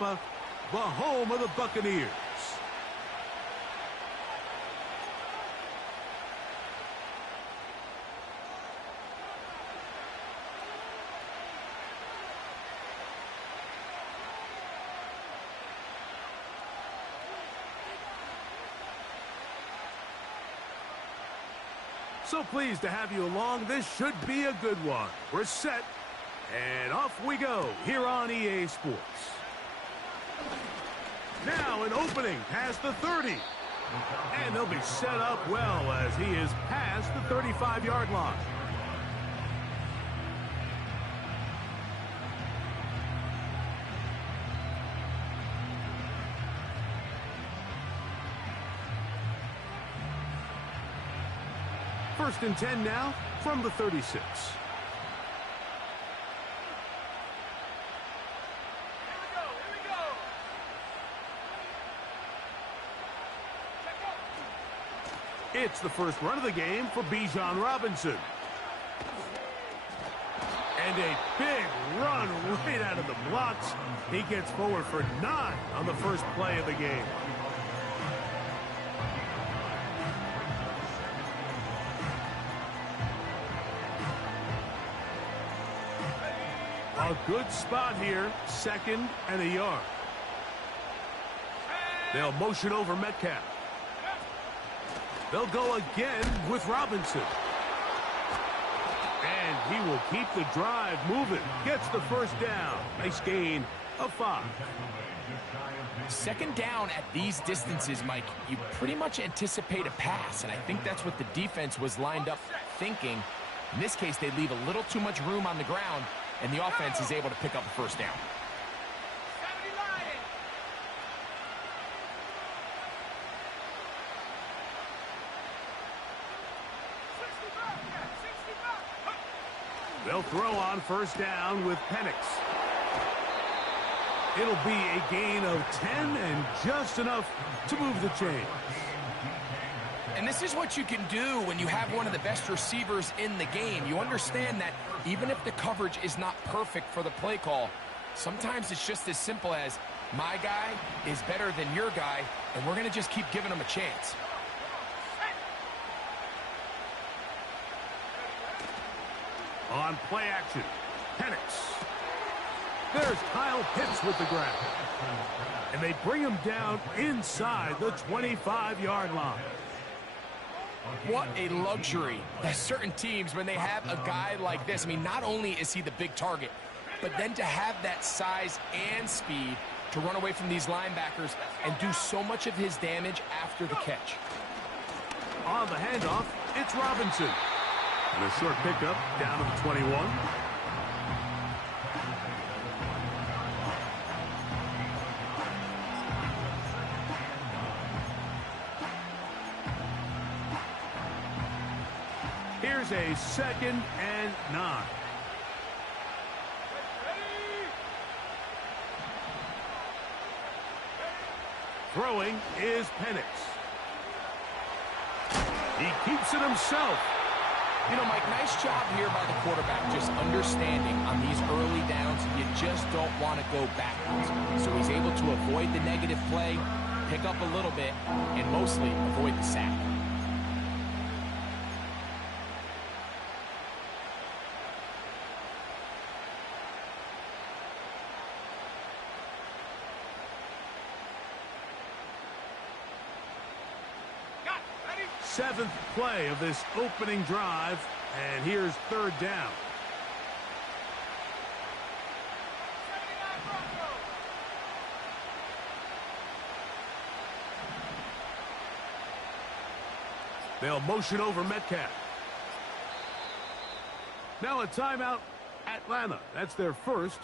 Tampa, the home of the Buccaneers. So pleased to have you along. This should be a good one. We're set, and off we go here on EA Sports. Now an opening past the 30. And they'll be set up well as he is past the 35-yard line. First and 10 now from the 36. It's the first run of the game for Bijan Robinson. And a big run right out of the blocks. He gets forward for 9 on the first play of the game. A good spot here, 2nd and a yard. They'll motion over Metcalf. They'll go again with Robinson. And he will keep the drive moving. Gets the first down. Nice gain of 5. 2nd down at these distances, Mike, you pretty much anticipate a pass, and I think that's what the defense was lined up thinking. In this case, they leave a little too much room on the ground, and the offense is able to pick up a first down. They'll throw on first down with Penix. It'll be a gain of 10 and just enough to move the chains. And this is what you can do when you have one of the best receivers in the game. You understand that even if the coverage is not perfect for the play call, sometimes it's just as simple as my guy is better than your guy, and we're going to just keep giving him a chance. On play action, Penix. There's Kyle Pitts with the grab. And they bring him down inside the 25-yard line. What a luxury. There's certain teams, when they have a guy like this, I mean, not only is he the big target, but then to have that size and speed to run away from these linebackers and do so much of his damage after the catch. On the handoff, it's Robinson. And a short pickup down to the 21. Here's a 2nd and 9. Throwing is Penix. He keeps it himself. You know, Mike, nice job here by the quarterback, just understanding on these early downs, you just don't want to go backwards. So he's able to avoid the negative play, pick up a little bit, and mostly avoid the sack. Seventh play of this opening drive, and here's 3rd down. They'll motion over Metcalf. Now a timeout, Atlanta. That's their first.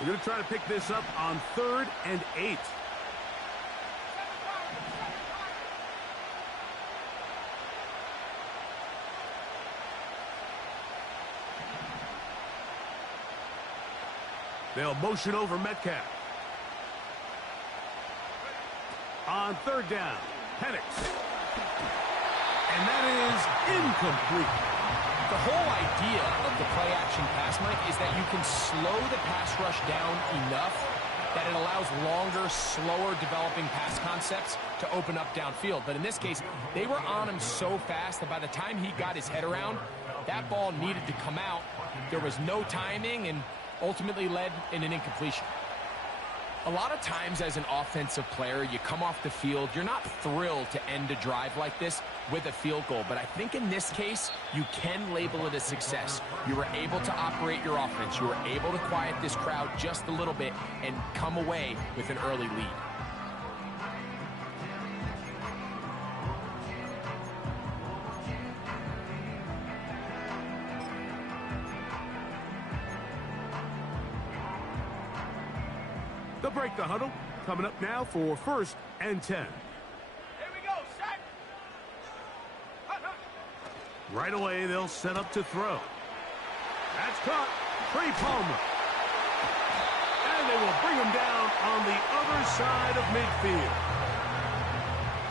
We're going to try to pick this up on 3rd and 8. They'll motion over Metcalf. on third down. Penix. And that is incomplete. The whole idea of the play-action pass, Mike, is that you can slow the pass rush down enough that it allows longer, slower developing pass concepts to open up downfield. But in this case, they were on him so fast that by the time he got his head around, that ball needed to come out. There was no timing and ultimately led in an incompletion. A lot of times as an offensive player, you come off the field, you're not thrilled to end a drive like this with a field goal. But I think in this case, you can label it a success. You were able to operate your offense. You were able to quiet this crowd just a little bit and come away with an early lead. They'll break the huddle. Coming up now for 1st and 10. Here we go, set. Right away, they'll set up to throw. That's caught. Trey Palmer. And they will bring him down on the other side of midfield.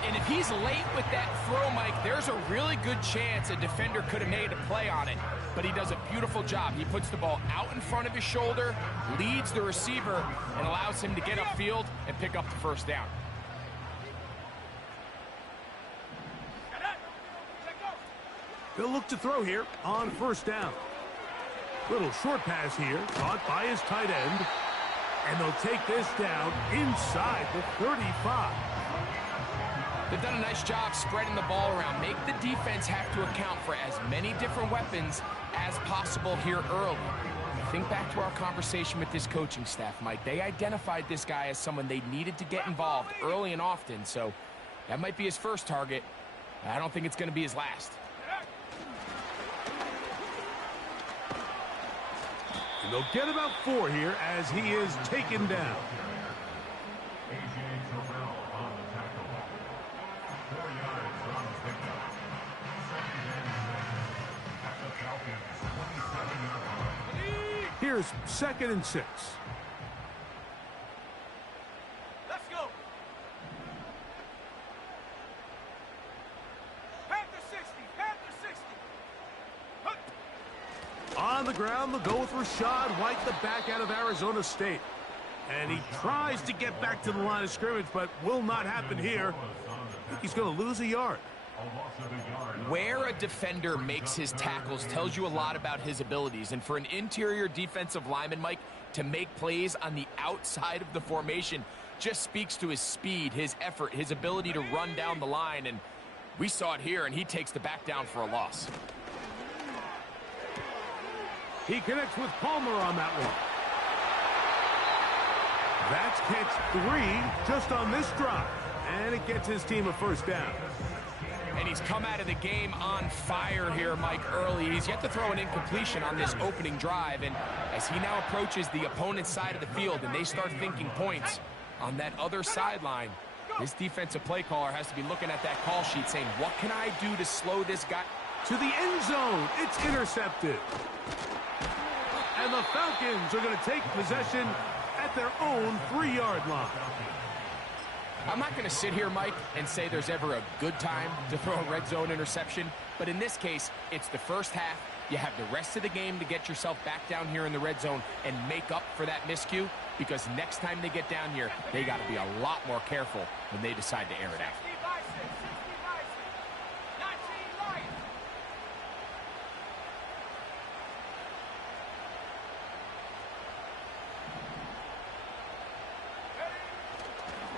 And if he's late with that throw, Mike, there's a really good chance a defender could have made a play on it. But he does a beautiful job. He puts the ball out in front of his shoulder, leads the receiver, and allows him to get upfield and pick up the first down. They'll look to throw here on 1st down. Little short pass here, caught by his tight end. And they'll take this down inside the 35. They've done a nice job spreading the ball around. Make the defense have to account for as many different weapons as possible here early. Think back to our conversation with this coaching staff, Mike. They identified this guy as someone they needed to get involved early and often, so that might be his first target. I don't think it's going to be his last. And they'll get about 4 here as he is taken down. Here's 2nd and 6. Let's go. Panther 60, Panther 60. On the ground, they'll go with Rachaad White, the back out of Arizona State. And he tries to get back to the line of scrimmage, but will not happen here. I think he's going to lose a yard. Where a defender makes his tackles tells you a lot about his abilities. And for an interior defensive lineman, Mike, to make plays on the outside of the formation just speaks to his speed, his effort, his ability to run down the line. And we saw it here, and he takes the back down for a loss. He connects with Palmer on that one. That's catch 3 just on this drive. And it gets his team a first down. And he's come out of the game on fire here, Mike, early. He's yet to throw an incompletion on this opening drive. And as he now approaches the opponent's side of the field and they start thinking points on that other sideline, this defensive play caller has to be looking at that call sheet saying, what can I do to slow this guy? To the end zone. It's intercepted. And the Falcons are going to take possession at their own 3-yard line. I'm not going to sit here, Mike, and say there's ever a good time to throw a red zone interception. But in this case, it's the first half. You have the rest of the game to get yourself back down here in the red zone and make up for that miscue. Because next time they get down here, they got to be a lot more careful when they decide to air it out. 60 by 6, 60 by 6. 19 right.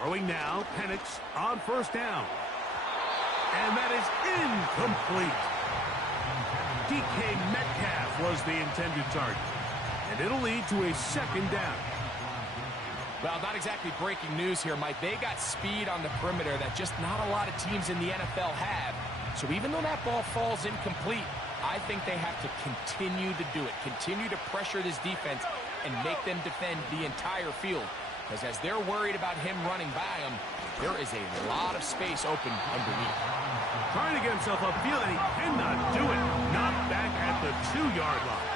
Throwing now, Penix on 1st down. And that is incomplete. DK Metcalf was the intended target. And it'll lead to a 2nd down. Well, not exactly breaking news here, Mike. They got speed on the perimeter that just not a lot of teams in the NFL have. So even though that ball falls incomplete, I think they have to continue to do it. Continue to pressure this defense and make them defend the entire field. Because as they're worried about him running by them, there is a lot of space open underneath. Trying to get himself upfield, and he cannot do it. Knocked back at the 2-yard line.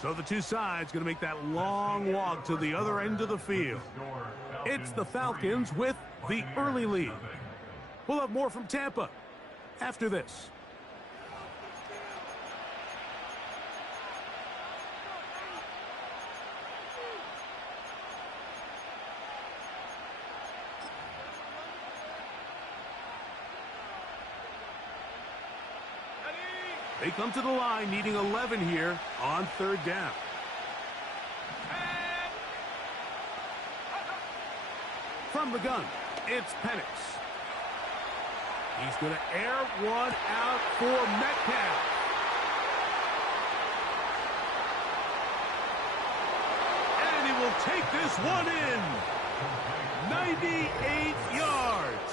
So the two sides going to make that long walk to the other end of the field. It's the Falcons with the early lead. We'll have more from Tampa after this. They come to the line needing 11 here on third down. From the gun, it's Penix. He's going to air one out for Metcalf. And he will take this one in. 98 yards.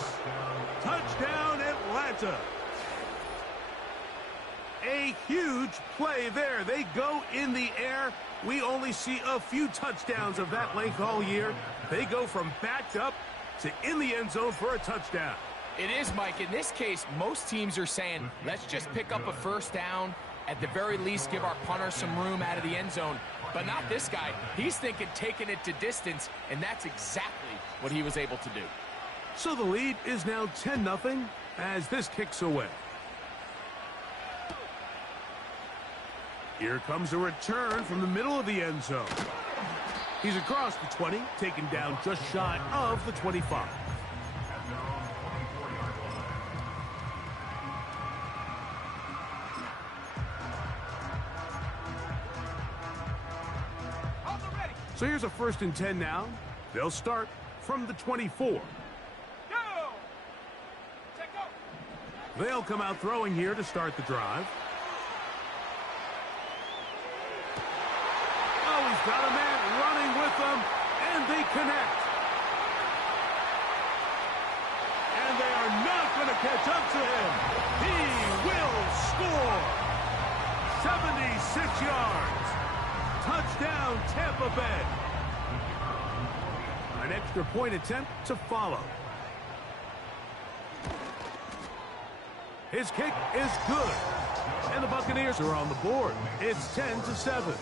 Touchdown, Atlanta. A huge play there. They go in the air. We only see a few touchdowns of that length all year. They go from backed up to in the end zone for a touchdown. It is, Mike. In this case, most teams are saying, let's just pick up a first down. At the very least, give our punter some room out of the end zone. But not this guy. He's thinking taking it to distance, and that's exactly what he was able to do. So the lead is now 10-0 as this kicks away. Here comes a return from the middle of the end zone. He's across the 20, taken down just shy of the 25. So here's a 1st and 10 now. They'll start from the 24. They'll come out throwing here to start the drive. He's got a man running with them, and they connect. And they are not going to catch up to him. He will score. 76 yards. Touchdown, Tampa Bay. An extra point attempt to follow. His kick is good. And the Buccaneers are on the board. It's 10-7.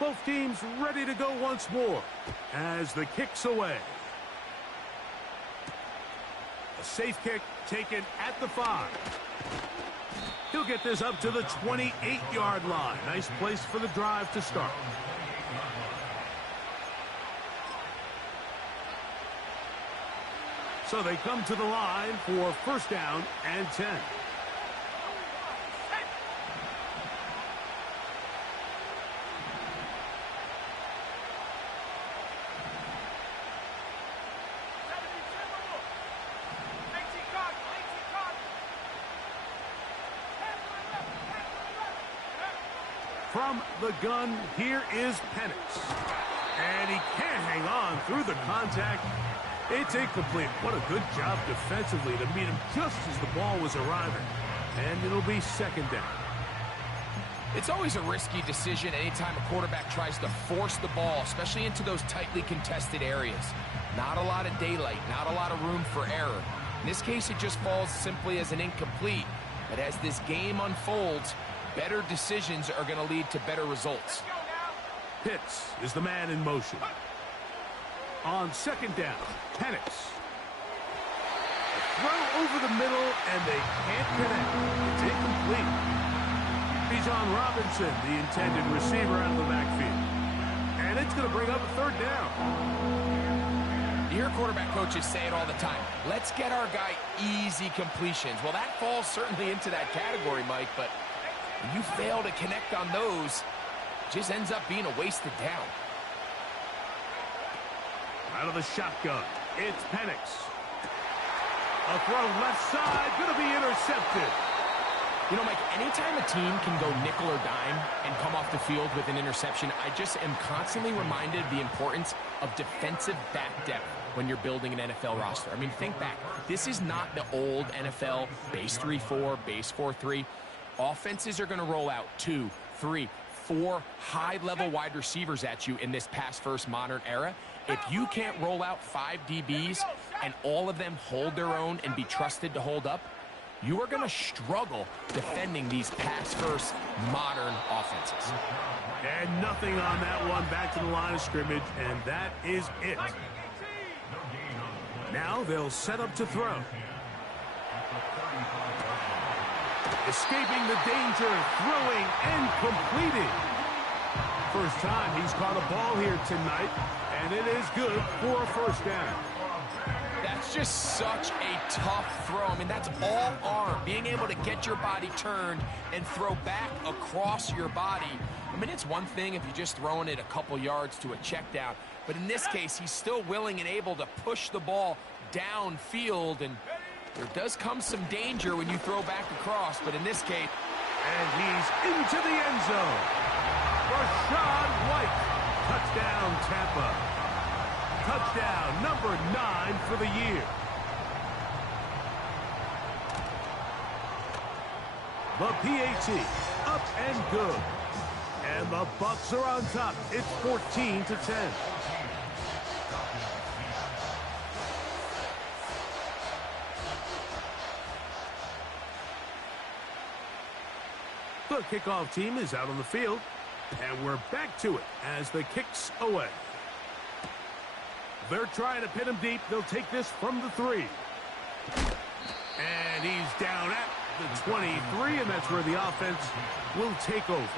Both teams ready to go once more as the kick's away. A safe kick taken at the 5. He'll get this up to the 28-yard line. Nice place for the drive to start. So they come to the line for 1st down and 10. From the gun, here is Penix. And he can't hang on through the contact. It's incomplete. What a good job defensively to meet him just as the ball was arriving. And it'll be 2nd down. It's always a risky decision anytime a quarterback tries to force the ball, especially into those tightly contested areas. Not a lot of daylight, not a lot of room for error. In this case, it just falls simply as an incomplete. But as this game unfolds, better decisions are going to lead to better results. Pitts is the man in motion. On 2nd down, Penix. Throw over the middle, and they can't connect. It's incomplete. Bijan Robinson, the intended receiver out of the backfield. And it's going to bring up a 3rd down. You hear quarterback coaches say it all the time. Let's get our guy easy completions. Well, that falls certainly into that category, Mike, but when you fail to connect on those, it just ends up being a wasted down. Out of the shotgun, it's Penix. A throw left side, going to be intercepted. You know, Mike, anytime a team can go nickel or dime and come off the field with an interception, I just am constantly reminded of the importance of defensive back depth when you're building an NFL roster. I mean, think back. This is not the old NFL base 3-4, base 4-3. Offenses are going to roll out 2, 3, 4 high-level wide receivers at you in this pass-first modern era. If you can't roll out 5 DBs and all of them hold their own and be trusted to hold up, you are going to struggle defending these pass-first modern offenses. And nothing on that one, back to the line of scrimmage, and that is it. Now they'll set up to throw. Escaping the danger, throwing, and completing. First time he's caught a ball here tonight, and it is good for a first down. That's just such a tough throw. I mean, that's all arm. Being able to get your body turned and throw back across your body. I mean, it's one thing if you're just throwing it a couple yards to a check down, but in this case, he's still willing and able to push the ball downfield, and there does come some danger when you throw back across, but in this case... And he's into the end zone. Rachaad White. Touchdown, Tampa. Touchdown number 9 for the year. The PAT up and good. And the Bucs are on top. It's 14-10. The kickoff team is out on the field, and we're back to it as the kick's away. They're trying to pin him deep. They'll take this from the 3. And he's down at the 23, and that's where the offense will take over.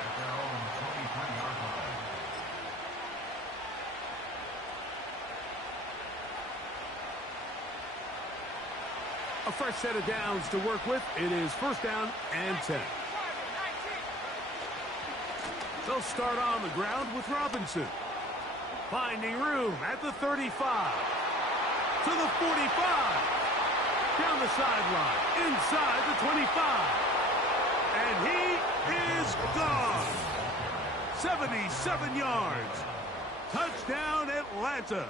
A fresh set of downs to work with. It is first down and 10. They'll start on the ground with Robinson. Finding room at the 35. To the 45. Down the sideline. Inside the 25. And he is gone. 77 yards. Touchdown, Atlanta.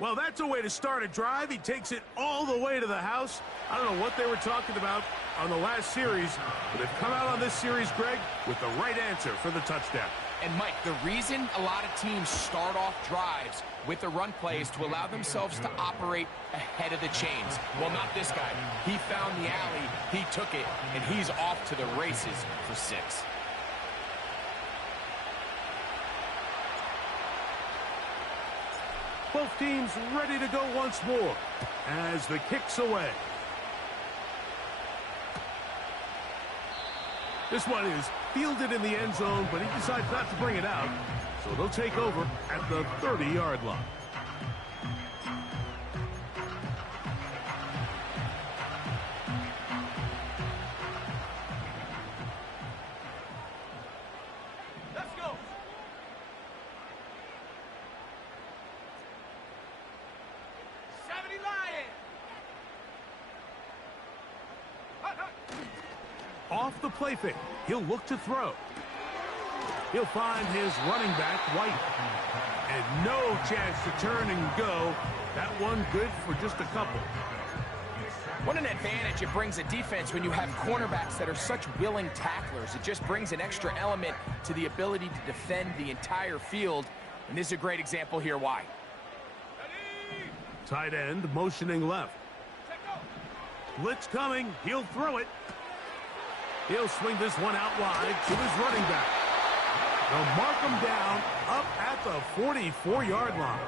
Well, that's a way to start a drive. He takes it all the way to the house. I don't know what they were talking about on the last series, but they've come out on this series, Greg, with the right answer for the touchdown. And, Mike, the reason a lot of teams start off drives with the run play is to allow themselves to operate ahead of the chains. Well, not this guy. He found the alley, he took it, and he's off to the races for 6. Both teams ready to go once more as the kick's away. This one is fielded in the end zone, but he decides not to bring it out. So they'll take over at the 30-yard line. Let's go. Off the play fake, he'll look to throw. He'll find his running back, White. And no chance to turn and go. That one good for just a couple. What an advantage it brings a defense when you have cornerbacks that are such willing tacklers. It just brings an extra element to the ability to defend the entire field. And this is a great example here why. Tight end motioning left. Blitz coming. He'll throw it. He'll swing this one out wide to his running back. They'll mark him down up at the 44-yard line.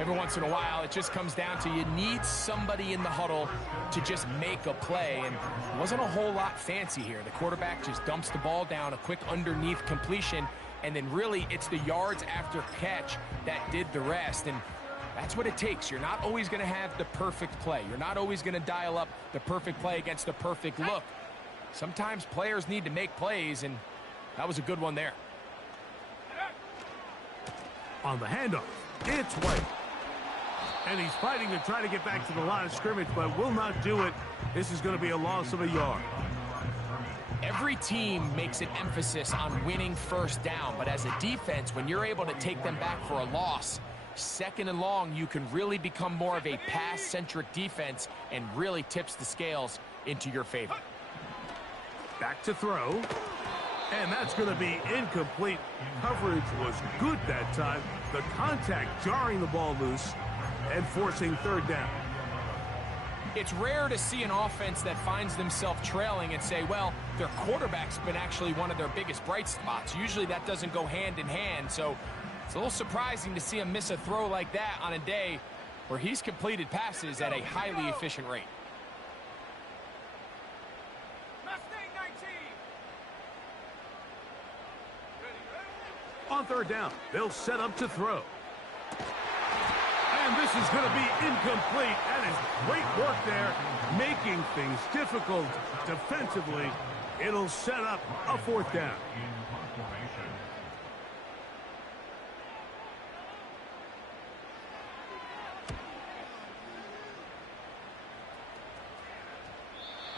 Every once in a while, it just comes down to you need somebody in the huddle to just make a play, and it wasn't a whole lot fancy here. The quarterback just dumps the ball down, a quick underneath completion, and then really it's the yards after catch that did the rest, and that's what it takes. You're not always going to have the perfect play. You're not always going to dial up the perfect play against the perfect look. Sometimes players need to make plays, and that was a good one there. On the handoff, it's White. And he's fighting to try to get back to the line of scrimmage, but will not do it. This is going to be a loss of a yard. Every team makes an emphasis on winning first down, but as a defense, when you're able to take them back for a loss, second and long, you can really become more of a pass-centric defense and really tips the scales into your favor. Back to throw. And that's going to be incomplete. Coverage was good that time. The contact jarring the ball loose and forcing third down. It's rare to see an offense that finds themselves trailing and say, well, their quarterback's been actually one of their biggest bright spots. Usually that doesn't go hand in hand, so it's a little surprising to see him miss a throw like that on a day where he's completed passes at a highly efficient rate. Mustang 19. On third down, they'll set up to throw. And this is going to be incomplete. That is great work there, making things difficult defensively. It'll set up a fourth down.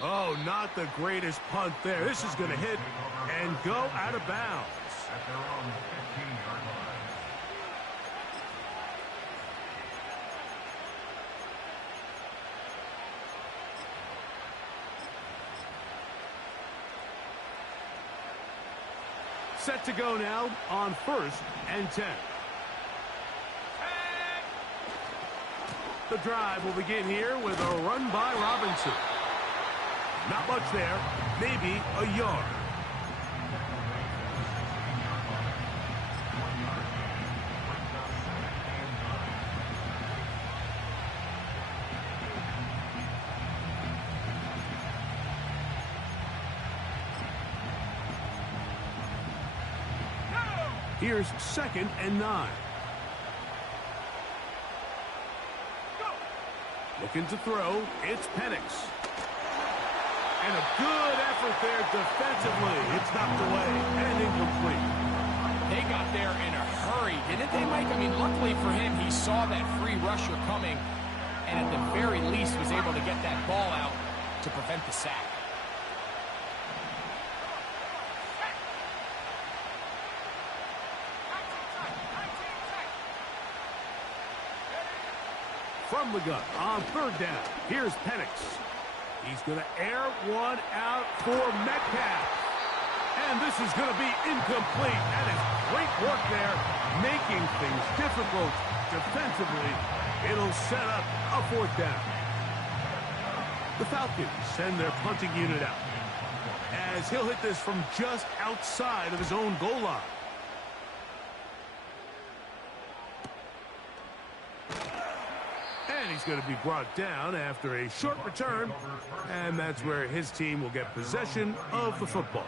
Oh, not the greatest punt there. This is going to hit and go out of bounds. At their own 15-yard line. Set to go now on 1st and 10. The drive will begin here with a run by Robinson. Not much there, maybe a yard. Here's 2nd and 9. Looking to throw, it's Penix. And a good effort there defensively. It's knocked away and incomplete. They got there in a hurry, didn't they, Mike? I mean, luckily for him, he saw that free rusher coming and at the very least was able to get that ball out to prevent the sack. From the gun on 3rd down, here's Penix. He's going to air one out for Metcalf. And this is going to be incomplete. That is great work there, making things difficult defensively. It'll set up a 4th down. The Falcons send their punting unit out as he'll hit this from just outside of his own goal line. And he's going to be brought down after a short return, and that's where his team will get possession of the football.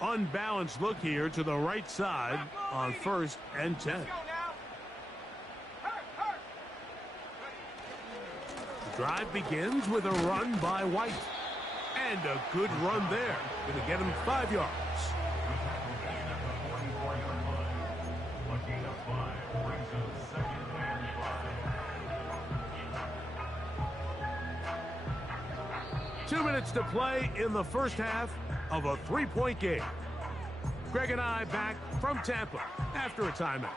Unbalanced look here to the right side on 1st and 10. The drive begins with a run by White. And a good run there. Going to get him 5 yards. 2 minutes to play in the first half of a 3-point game. Greg and I back from Tampa after a timeout.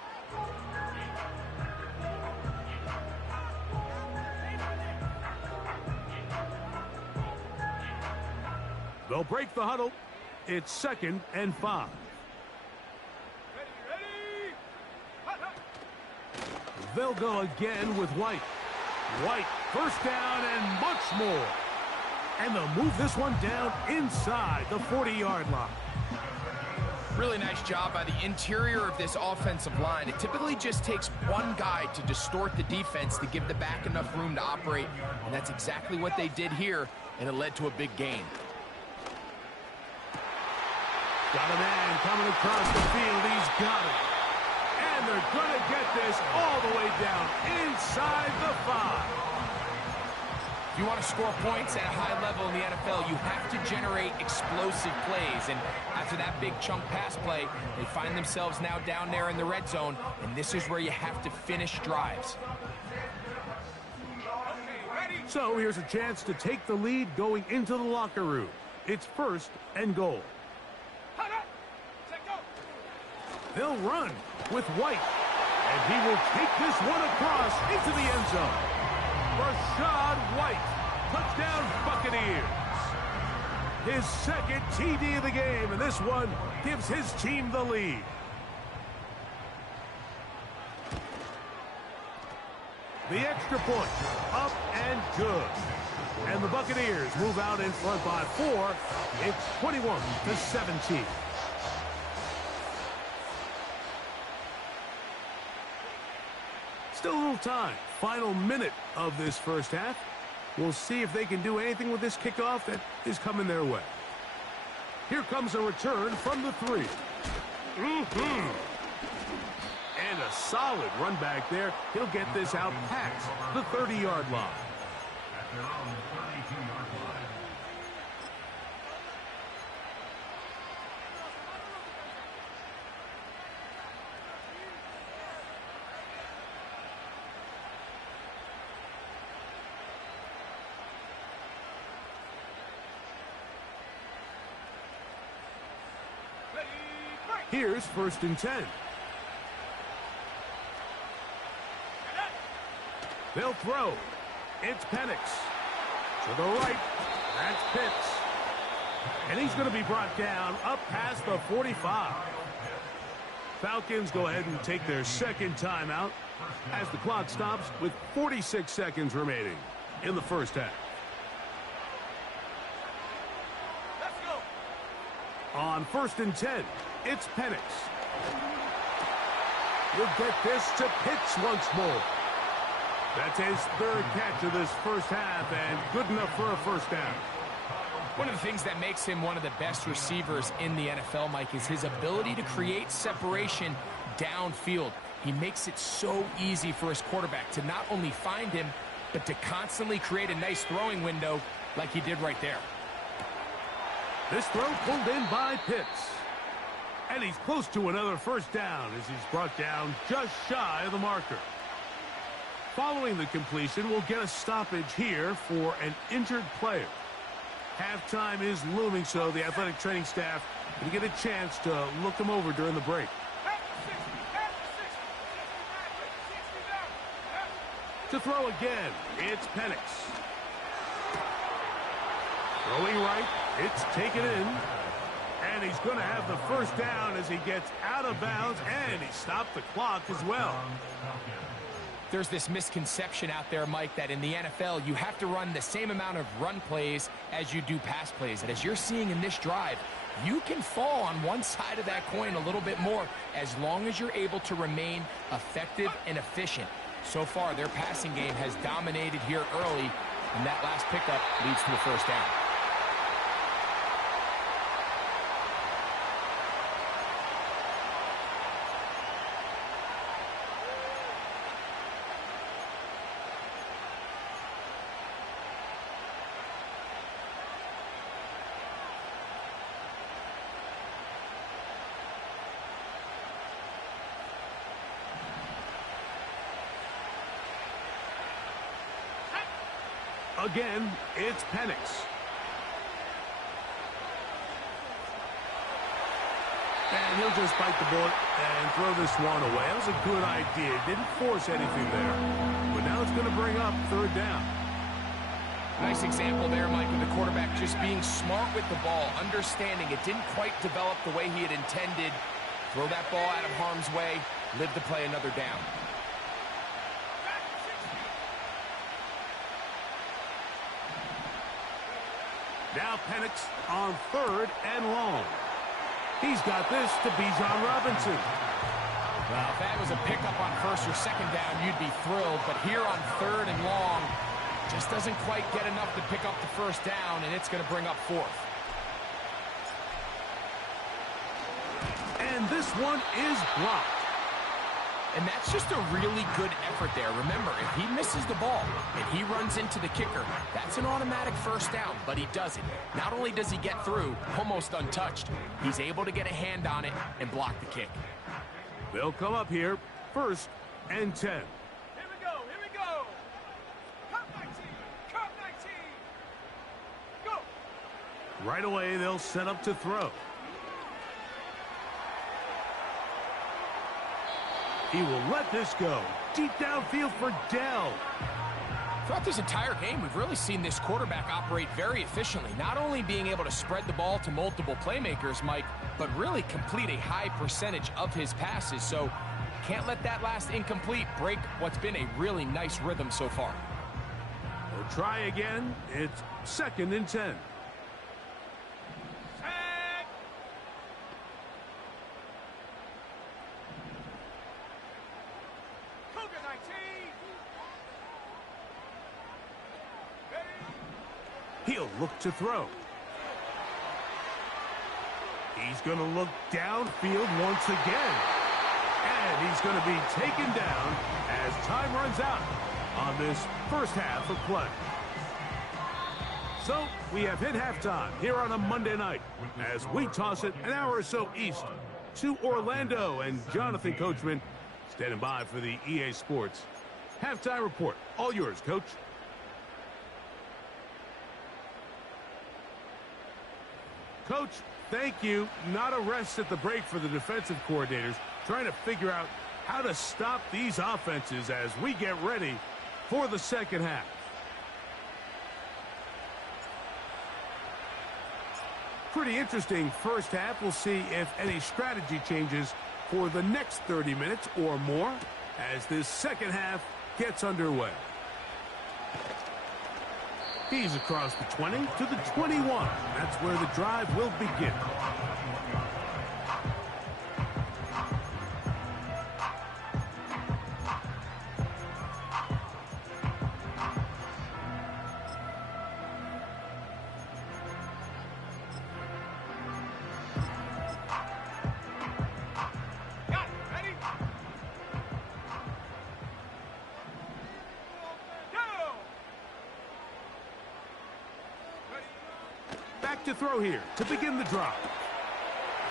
They'll break the huddle. It's 2nd and 5. They'll go again with White. White, first down and much more. And they'll move this one down inside the 40-yard line. Really nice job by the interior of this offensive line. It typically just takes one guy to distort the defense to give the back enough room to operate, and that's exactly what they did here, and it led to a big gain. Got a man coming across the field. He's got it. And they're going to get this all the way down inside the 5. If you want to score points at a high level in the NFL, you have to generate explosive plays. And after that big chunk pass play, they find themselves now down there in the red zone. And this is where you have to finish drives. So here's a chance to take the lead going into the locker room. It's 1st and goal. They'll run with White. And he will take this one across into the end zone. Rachaad White. Touchdown, Buccaneers. His second TD of the game, and this one gives his team the lead. The extra point, up and good. And the Buccaneers move out in front by 4. It's 21-17. Still a little time. Final minute of this first half. We'll see if they can do anything with this kickoff that is coming their way. Here comes a return from the 3. And a solid run back there. He'll get this out past the 30-yard line. At their own 32-yard line. Here's 1st and 10. They'll throw. It's Penix. To the right. That's Pitts. And he's going to be brought down up past the 45. Falcons go ahead and take their second timeout as the clock stops with 46 seconds remaining in the first half. Let's go. On 1st and 10, it's Penix. We'll get this to Pitts once more. That's his 3rd catch of this first half, and good enough for a first down. One of the things that makes him one of the best receivers in the NFL, Mike, is his ability to create separation downfield. He makes it so easy for his quarterback to not only find him, but to constantly create a nice throwing window like he did right there. This throw pulled in by Pitts. And he's close to another first down as he's brought down just shy of the marker. Following the completion, we'll get a stoppage here for an injured player. Halftime is looming, so the athletic training staff will get a chance to look him over during the break. To throw again, it's Penix. Throwing right, it's taken in. And he's going to have the first down as he gets out of bounds, and he stopped the clock as well. There's this misconception out there, Mike, that in the NFL, you have to run the same amount of run plays as you do pass plays. And as you're seeing in this drive, you can fall on one side of that coin a little bit more as long as you're able to remain effective and efficient. So far, their passing game has dominated here early, and that last pickup leads to the first down. Again, it's Penix. And he'll just bite the bullet and throw this one away. That was a good idea. Didn't force anything there. But now it's going to bring up 3rd down. Nice example there, Mike, of the quarterback just being smart with the ball, understanding it didn't quite develop the way he had intended. Throw that ball out of harm's way, live to play another down. Now Penix on 3rd and long. He's got this to Bijan Robinson. Well, if that was a pickup on 1st or 2nd down, you'd be thrilled. But here on 3rd and long, just doesn't quite get enough to pick up the first down, and it's going to bring up 4th. And this one is blocked. And that's just a really good effort there. Remember, if he misses the ball and he runs into the kicker, that's an automatic first down, but he doesn't. Not only does he get through, almost untouched, he's able to get a hand on it and block the kick. They'll come up here, 1st and 10. Here we go, here we go. Cut 19, cut 19. Go. Right away, they'll set up to throw. He will let this go. Deep downfield for Dell. Throughout this entire game, we've really seen this quarterback operate very efficiently, not only being able to spread the ball to multiple playmakers, Mike, but really complete a high percentage of his passes. So can't let that last incomplete break what's been a really nice rhythm so far. We'll try again. It's 2nd and 10. He'll look to throw. He's going to look downfield once again. And he's going to be taken down as time runs out on this first half of play. So we have hit halftime here on a Monday night as we toss it an hour or so east to Orlando, and Jonathan Coachman standing by for the EA Sports halftime report. All yours, Coach. Coach, thank you. Not a rest at the break for the defensive coordinators, trying to figure out how to stop these offenses as we get ready for the second half. Pretty interesting first half. We'll see if any strategy changes for the next 30 minutes or more as this second half gets underway. He's across the 20 to the 21. That's where the drive will begin. Back to throw here to begin the drive.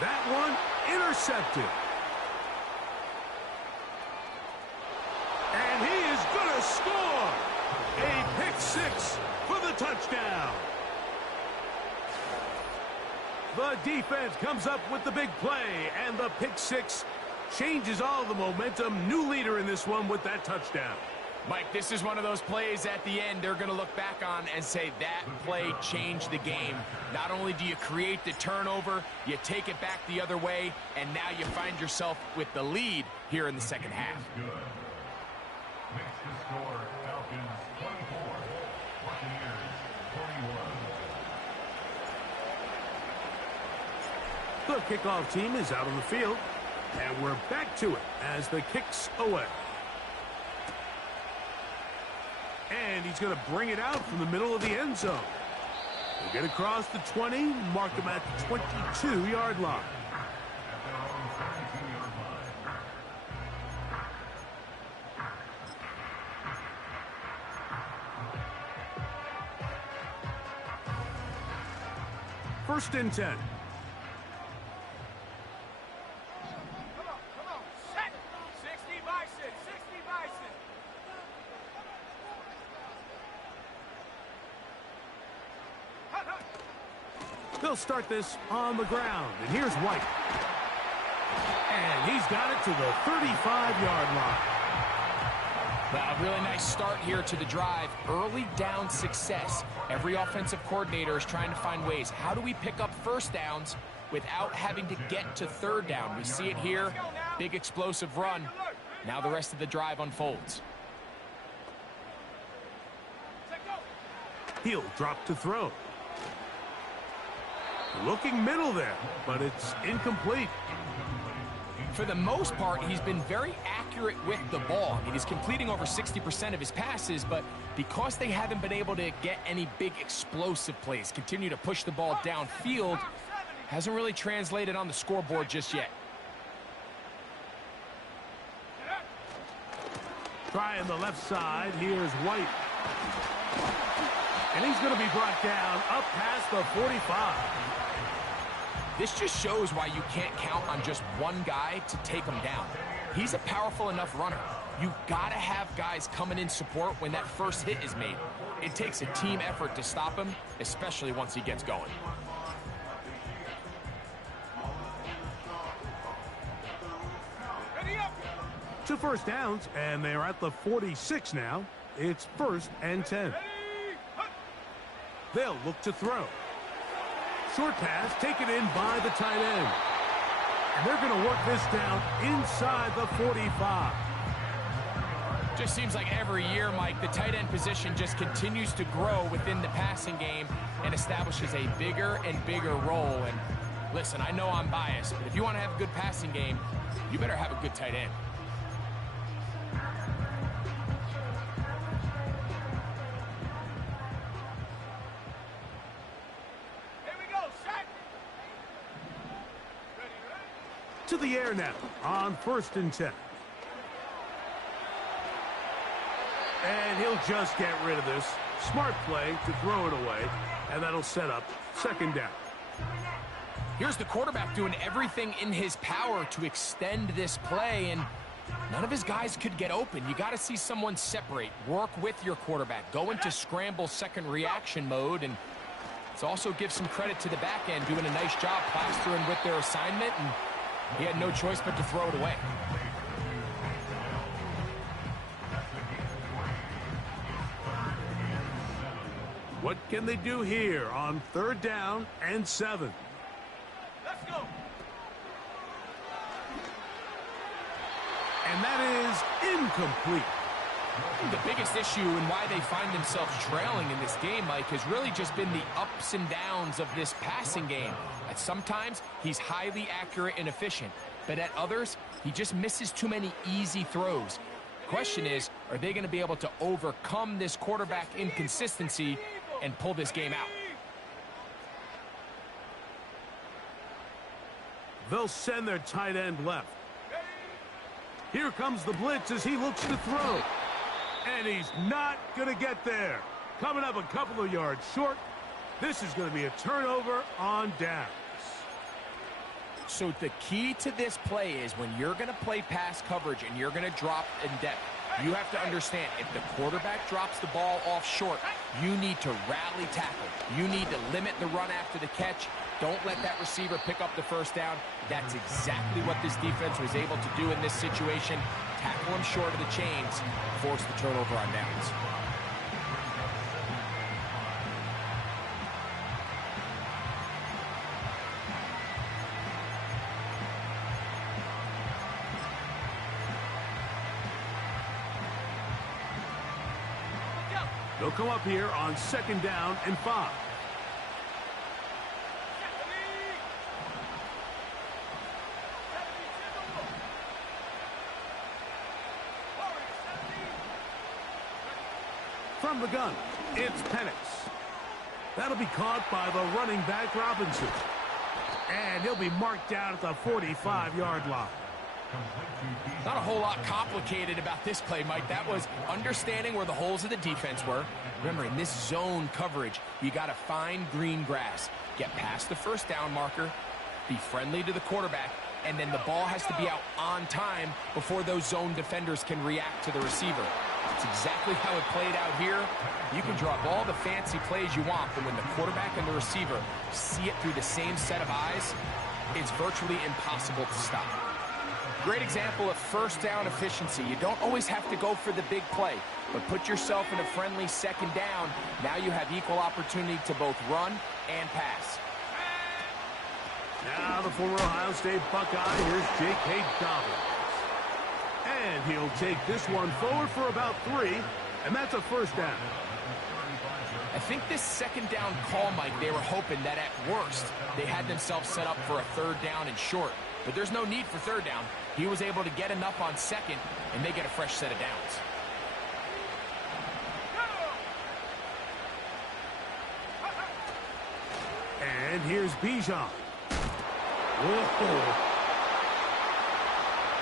That one intercepted. And he is going to score. A pick six for the touchdown. The defense comes up with the big play, and the pick six changes all the momentum. New leader in this one with that touchdown. Mike, this is one of those plays at the end they're going to look back on and say that play changed the game. Not only do you create the turnover, you take it back the other way, and now you find yourself with the lead here in the second half. Makes the score Falcons 24, Buccaneers 41. The kickoff team is out on the field, and we're back to it as the kick's away. And he's going to bring it out from the middle of the end zone. He'll get across the 20, mark him at the 22-yard line. At their own 32-yard line. First and 10. Come on, set. 60 Bison, 60 Bison. They'll start this on the ground, and here's White. And he's got it to the 35-yard line. A really nice start here to the drive. Early down success. Every offensive coordinator is trying to find ways. How do we pick up first downs without having to get to third down? We see it here. Big explosive run. Now the rest of the drive unfolds. He'll drop to throw. Looking middle there, but it's incomplete. For the most part, he's been very accurate with the ball. I mean, he's completing over 60% of his passes, but because they haven't been able to get any big explosive plays, continue to push the ball downfield, hasn't really translated on the scoreboard just yet. Trying the left side, here's White. And he's going to be brought down up past the 45. This just shows why you can't count on just one guy to take him down. He's a powerful enough runner. You've got to have guys coming in support when that first hit is made. It takes a team effort to stop him, especially once he gets going. Two first downs, and they're at the 46 now. It's 1st and 10. They'll look to throw. Short pass taken in by the tight end. And they're going to work this down inside the 45. Just seems like every year, Mike, the tight end position just continues to grow within the passing game and establishes a bigger and bigger role. And listen, I know I'm biased, but if you want to have a good passing game, you better have a good tight end. To the air now on 1st and 10. And he'll just get rid of this. Smart play to throw it away, and that'll set up 2nd down. Here's the quarterback doing everything in his power to extend this play, and none of his guys could get open. You got to see someone separate, work with your quarterback, go into scramble second reaction mode, and let's also give some credit to the back end doing a nice job plastering with their assignment, and he had no choice but to throw it away. What can they do here on 3rd down and 7? Let's go. And that is incomplete. The biggest issue and why they find themselves trailing in this game, Mike, has really just been the ups and downs of this passing game. At sometimes, he's highly accurate and efficient, but at others, he just misses too many easy throws. The question is, are they going to be able to overcome this quarterback inconsistency and pull this game out? They'll send their tight end left. Here comes the blitz as he looks to throw. And he's not going to get there. Coming up a couple of yards short. This is going to be a turnover on downs. So the key to this play is when you're going to play pass coverage and you're going to drop in depth, you have to understand if the quarterback drops the ball off short, you need to rally tackle. You need to limit the run after the catch. Don't let that receiver pick up the 1st down. That's exactly what this defense was able to do in this situation. Tackle him short of the chains, force the turnover on downs. They'll come up here on 2nd down and 5. From the gun, it's Penix. That'll be caught by the running back Robinson. And he'll be marked down at the 45-yard line. Not a whole lot complicated about this play, Mike. That was understanding where the holes of the defense were. Remember, in this zone coverage, you got to find green grass, get past the 1st down marker, be friendly to the quarterback, and then the ball has to be out on time before those zone defenders can react to the receiver. That's exactly how it played out here. You can draw up all the fancy plays you want, but when the quarterback and the receiver see it through the same set of eyes, it's virtually impossible to stop. Great example of 1st down efficiency. You don't always have to go for the big play, but put yourself in a friendly 2nd down. Now you have equal opportunity to both run and pass. Now the former Ohio State Buckeye, here's J.K. Dobbins. And he'll take this one forward for about 3, and that's a 1st down. I think this 2nd down call, Mike, they were hoping that at worst they had themselves set up for a 3rd down and short. But there's no need for 3rd down. He was able to get enough on 2nd, and they get a fresh set of downs. And here's Bijan. Whoa.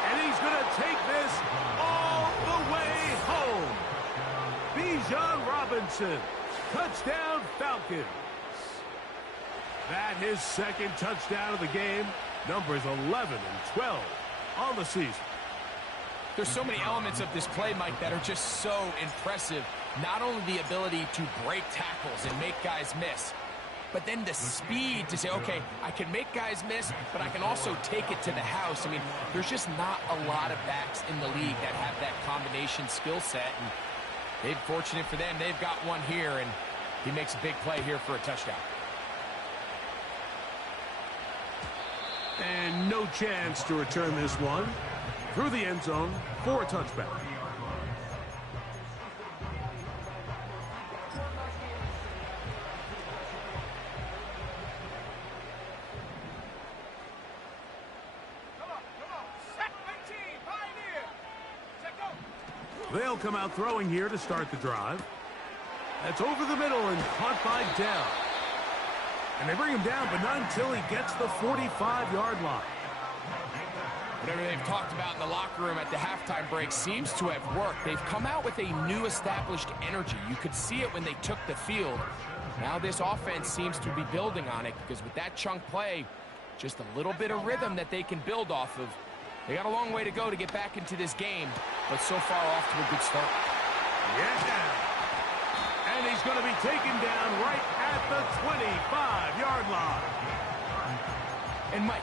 And he's going to take this all the way home. Bijan Robinson. Touchdown Falcons. That his 2nd touchdown of the game. Numbers 11 and 12 on the season. There's so many elements of this play, Mike, that are just so impressive. Not only the ability to break tackles and make guys miss, but then the speed to say, okay, I can make guys miss, but I can also take it to the house. I mean, there's just not a lot of backs in the league that have that combination skill set. And Fortunate for them, they've got one here, and he makes a big play here for a touchdown. And no chance to return this one through the end zone for a touchback. They'll come out throwing here to start the drive. That's over the middle and caught by Dell. And they bring him down, but not until he gets the 45-yard line. Whatever they've talked about in the locker room at the halftime break seems to have worked. They've come out with a new established energy. You could see it when they took the field. Now this offense seems to be building on it, because with that chunk play, just a little bit of rhythm that they can build off of. They got a long way to go to get back into this game, but so far off to a good start. Yeah. And he's going to be taken down right at the 25-yard line. And Mike,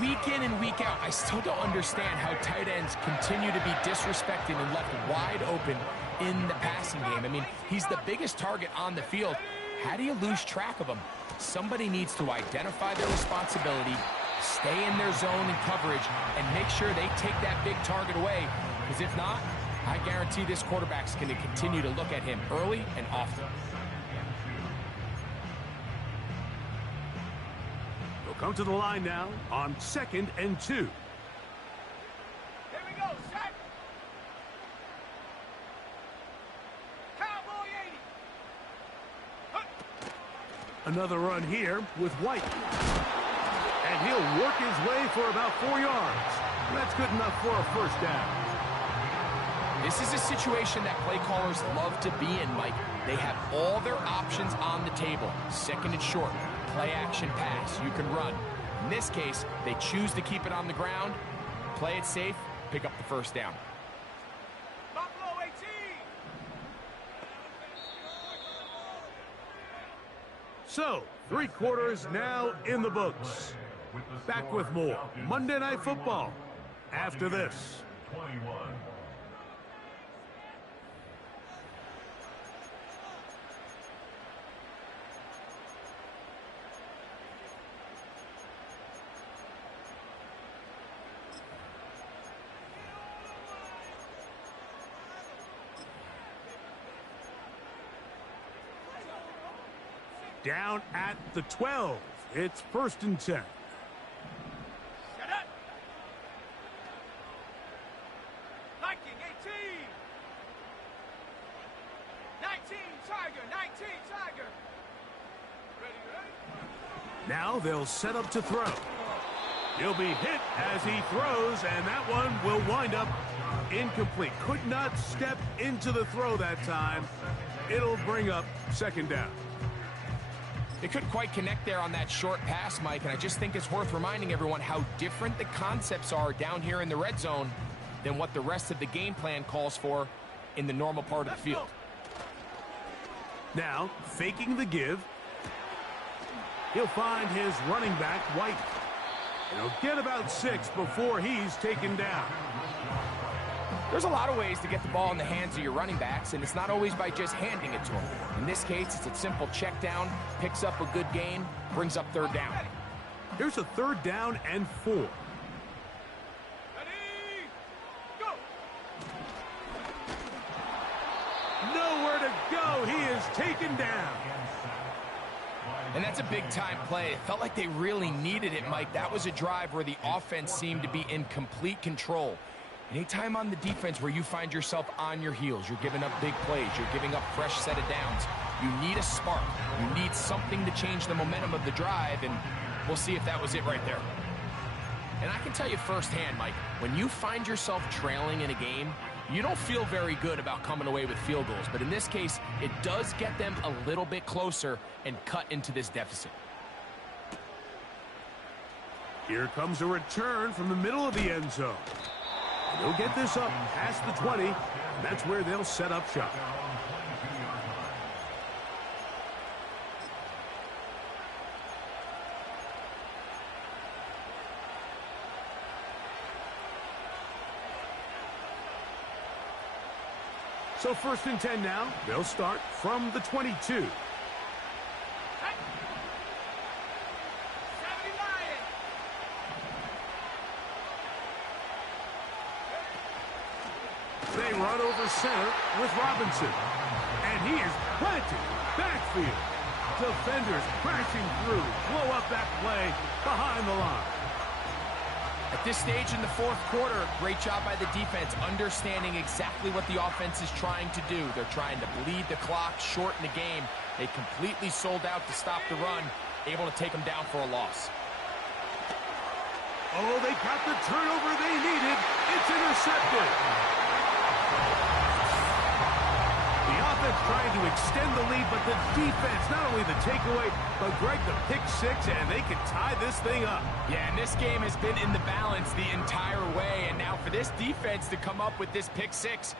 week in and week out, I still don't understand how tight ends continue to be disrespected and left wide open in the passing game. I mean, he's the biggest target on the field. How do you lose track of him? Somebody needs to identify their responsibility, stay in their zone and coverage, and make sure they take that big target away. Because if not, I guarantee this quarterback's going to continue to look at him early and often. They'll come to the line now on 2nd and 2. Here we go, set. Cowboy 80. Another run here with White. And he'll work his way for about 4 yards. That's good enough for a first down. This is a situation that play callers love to be in, Mike. They have all their options on the table. 2nd and short, play action pass, you can run. In this case, they choose to keep it on the ground, play it safe, pick up the first down. Buffalo 18. So, 3 quarters now in the books. Back with more Monday Night Football after this. 21. Down at the 12. It's 1st and 10. Set up. Viking 18. 19 Tiger. 19 Tiger. Ready? Now they'll set up to throw. He'll be hit as he throws, and that one will wind up incomplete. Could not step into the throw that time. It'll bring up 2nd down. They couldn't quite connect there on that short pass, Mike, and I just think it's worth reminding everyone how different the concepts are down here in the red zone than what the rest of the game plan calls for in the normal part of the field. Now, faking the give. He'll find his running back, White. And he'll get about 6 before he's taken down. There's a lot of ways to get the ball in the hands of your running backs, and it's not always by just handing it to them. In this case, it's a simple check down, picks up a good gain, brings up 3rd down. Here's a 3rd down and 4. Ready? Go. Nowhere to go. He is taken down. And that's a big-time play. It felt like they really needed it, Mike. That was a drive where the offense seemed to be in complete control. Anytime on the defense where you find yourself on your heels, you're giving up big plays, you're giving up fresh set of downs, you need a spark. You need something to change the momentum of the drive, and we'll see if that was it right there. And I can tell you firsthand, Mike, when you find yourself trailing in a game, you don't feel very good about coming away with field goals. But in this case, it does get them a little bit closer and cut into this deficit. Here comes a return from the middle of the end zone. They'll get this up past the 20, and that's where they'll set up shop. So 1st and 10 now. They'll start from the 22. 70 Lions. They run over center with Robinson. And he is planted backfield. Defenders crashing through. Blow up that play behind the line. At this stage in the 4th quarter, great job by the defense, understanding exactly what the offense is trying to do. They're trying to bleed the clock, shorten the game. They completely sold out to stop the run, able to take them down for a loss. Oh, they got the turnover they needed. It's intercepted. The offense trying to extend the lead, but the defense, not only the takeaway, but Greg, the pick six, and they can tie this thing up. Yeah, and this game has been in the balance the entire way, and now for this defense to come up with this pick six,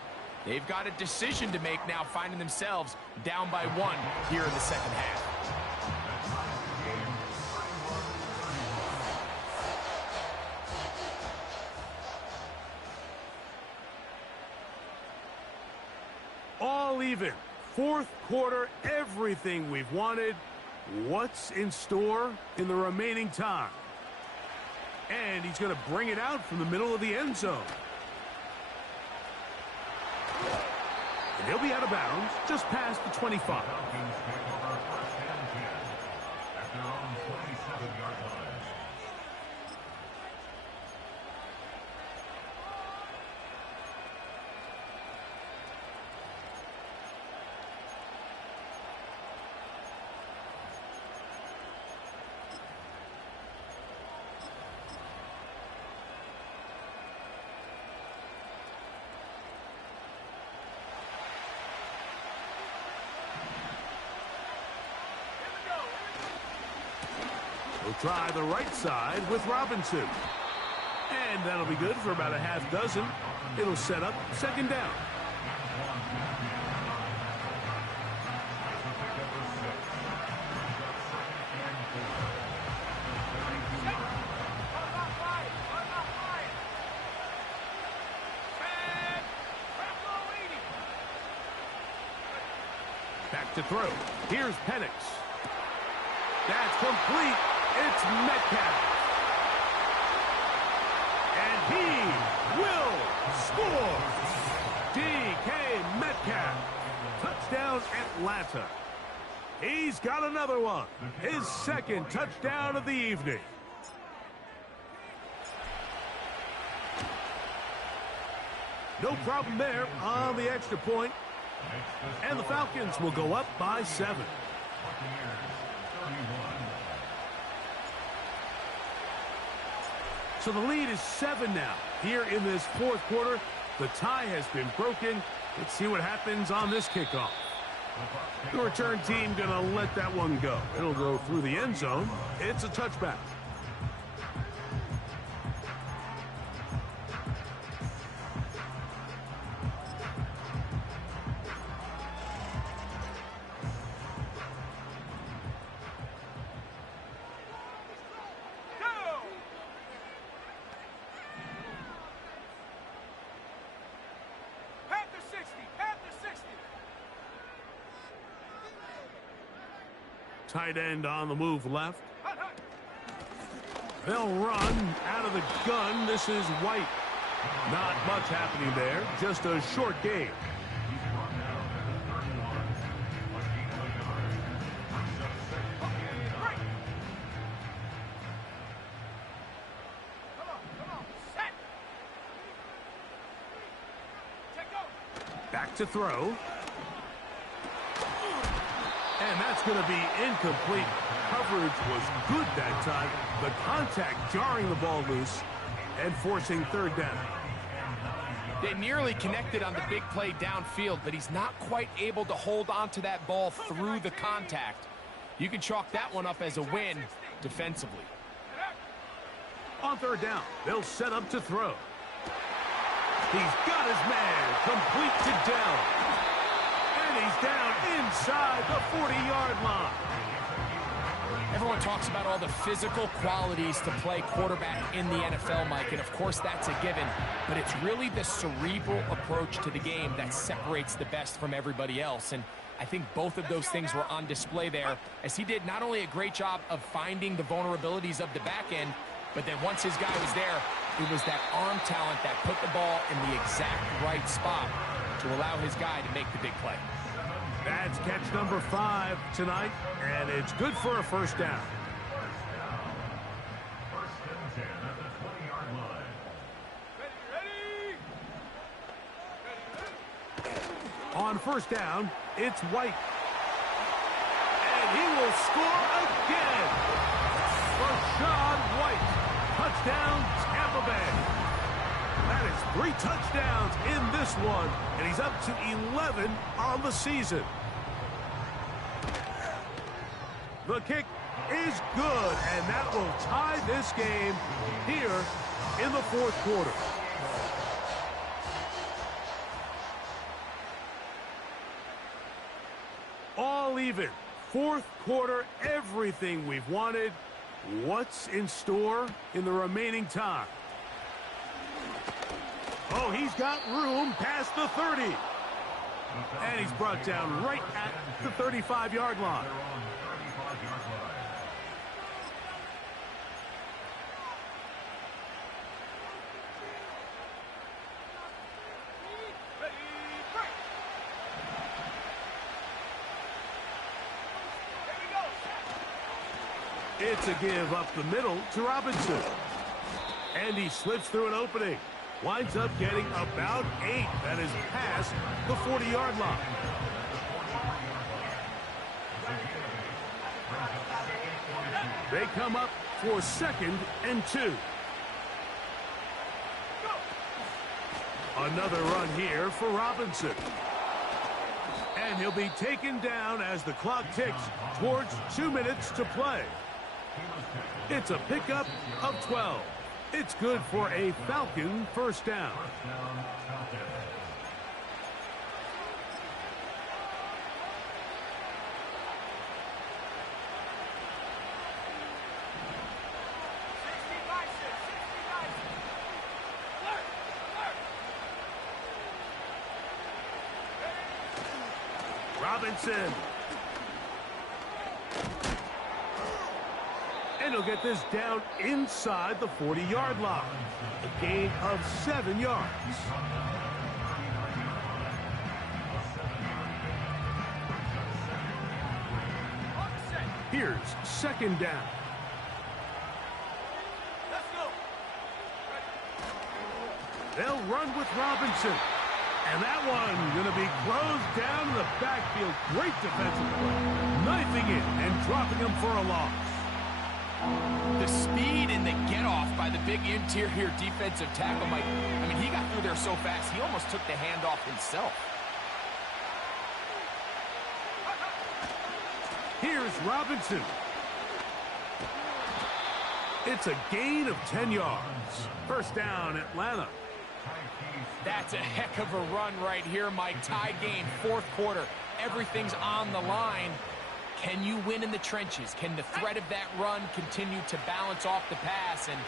they've got a decision to make now, finding themselves down by 1 here in the 2nd half. All even. 4th quarter, everything we've wanted. What's in store in the remaining time? And he's going to bring it out from the middle of the end zone. And he'll be out of bounds just past the 25. Falcons take over 1st and 10 at their own 27-yard line. He'll try the right side with Robinson. And that'll be good for about a half dozen. It'll set up 2nd down. Back to throw. Here's Penix. That's complete. It's Metcalf. And he will score. DK Metcalf. Touchdown Atlanta. He's got another one. His 2nd touchdown of the evening. No problem there on the extra point. And the Falcons will go up by 7. So the lead is 7 now. Here in this 4th quarter, the tie has been broken. Let's see what happens on this kickoff. The return team going to let that one go. It'll go through the end zone. It's a touchback. Tight end on the move left. They'll run out of the gun. This is White. Not much happening there. Just a short game. Back to throw. And that's going to be incomplete. Coverage was good that time. The contact jarring the ball loose and forcing 3rd down. They nearly connected on the big play downfield, but he's not quite able to hold on to that ball through the contact. You can chalk that one up as a win defensively. On 3rd down, they'll set up to throw. He's got his man, complete to Dell. And he's down inside the 40-yard line. Everyone talks about all the physical qualities to play quarterback in the NFL, Mike, and of course that's a given, but it's really the cerebral approach to the game that separates the best from everybody else, and I think both of those things were on display there, as he did not only a great job of finding the vulnerabilities of the back end, but then once his guy was there, it was that arm talent that put the ball in the exact right spot to allow his guy to make the big play. That's catch number 5 tonight, and it's good for a first down. First and 10 at the 20-yard line. Ready? On first down, it's White. And he will score again. Rachaad White. Touchdown, Tampa Bay. That is 3 touchdowns in this one, and he's up to 11 on the season. The kick is good, and that will tie this game here in the fourth quarter. All even. Fourth quarter, everything we've wanted. What's in store in the remaining time? Oh, he's got room past the 30. And he's brought down right at the 35-yard line. They're on the 35-yard line. Ready, break! Here we go! It's a give up the middle to Robinson. And he slips through an opening. Winds up getting about 8. That is past the 40-yard line. They come up for 2nd and 2. Another run here for Robinson. And he'll be taken down as the clock ticks towards 2 minutes to play. It's a pickup of 12. It's good for a Falcon first down. Robinson. And he'll get this down inside the 40-yard line. A gain of 7 yards. Here's 2nd down. Let's go! They'll run with Robinson. And that one going to be closed down in the backfield. Great defensive play. Knifing it and dropping him for a loss. The speed and the get-off by the big interior defensive tackle, Mike. I mean, he got through there so fast, he almost took the handoff himself. Here's Robinson. It's a gain of 10 yards. First down, Atlanta. That's a heck of a run right here, Mike. Tie game, fourth quarter. Everything's on the line. Can you win in the trenches? Can the threat of that run continue to balance off the pass? And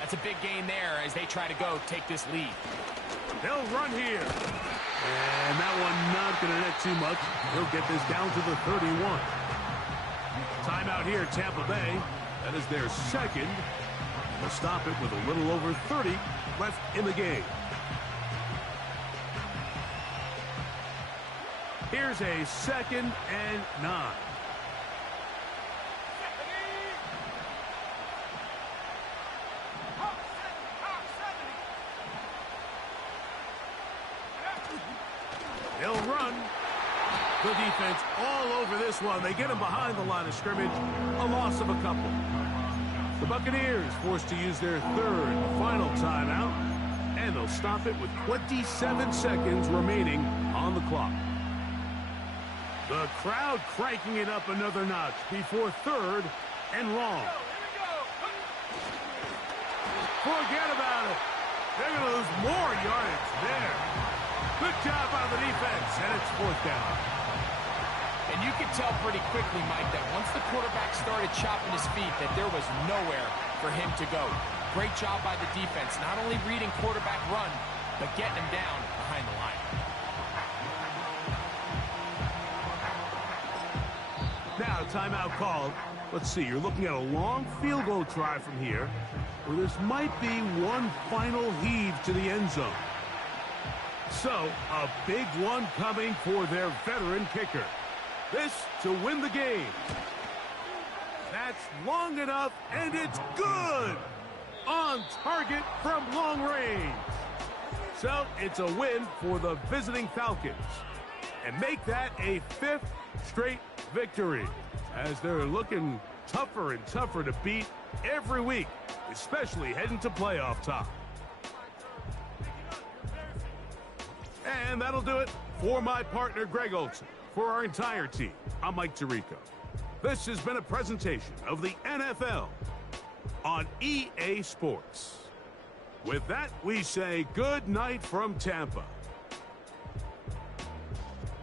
that's a big gain there as they try to go take this lead. They'll run here. And that one not going to net too much. He'll get this down to the 31. Timeout here, Tampa Bay. That is their second. They'll stop it with a little over 30 left in the game. Here's a 2nd and 9. They'll run. The defense all over this one. They get him behind the line of scrimmage. A loss of a couple. The Buccaneers forced to use their 3rd and final timeout. And they'll stop it with 27 seconds remaining on the clock. The crowd cranking it up another notch before 3rd and long. Forget about it. They're going to lose more yardage there. Good job by the defense, and it's 4th down. And you could tell pretty quickly, Mike, that once the quarterback started chopping his feet, that there was nowhere for him to go. Great job by the defense, not only reading quarterback run, but getting him down behind the line. Now, timeout called. Let's see, you're looking at a long field goal try from here, where this might be one final heave to the end zone. So, a big one coming for their veteran kicker. This to win the game. That's long enough, and it's good! On target from long range. So, it's a win for the visiting Falcons. And make that a 5th straight victory, as they're looking tougher and tougher to beat every week, especially heading to playoff time. And that'll do it for my partner, Greg Olson. For our entire team, I'm Mike Tirico. This has been a presentation of the NFL on EA Sports. With that, we say good night from Tampa.